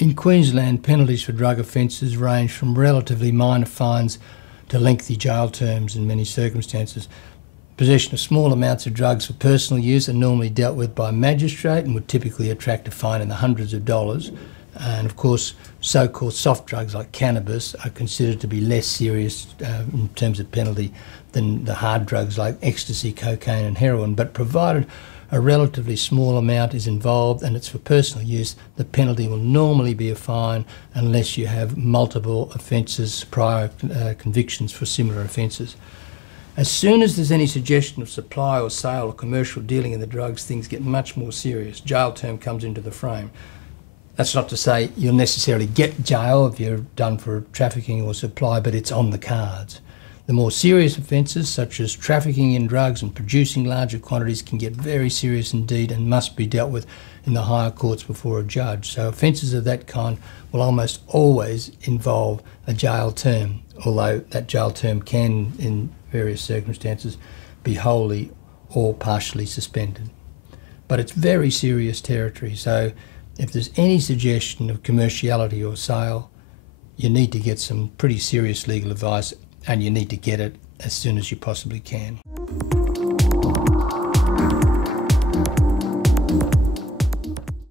In Queensland, penalties for drug offences range from relatively minor fines to lengthy jail terms in many circumstances. Possession of small amounts of drugs for personal use are normally dealt with by a magistrate and would typically attract a fine in the hundreds of dollars. And of course, so-called soft drugs like cannabis are considered to be less serious in terms of penalty than the hard drugs like ecstasy, cocaine and heroin, but provided a relatively small amount is involved and it's for personal use, the penalty will normally be a fine unless you have multiple offences, prior convictions for similar offences. As soon as there's any suggestion of supply or sale or commercial dealing in the drugs, things get much more serious. Jail term comes into the frame. That's not to say you'll necessarily get jail if you're done for trafficking or supply, but it's on the cards. The more serious offences, such as trafficking in drugs and producing larger quantities, can get very serious indeed and must be dealt with in the higher courts before a judge. So offences of that kind will almost always involve a jail term, although that jail term can, in various circumstances, be wholly or partially suspended. But it's very serious territory, so if there's any suggestion of commerciality or sale, you need to get some pretty serious legal advice, and you need to get it as soon as you possibly can.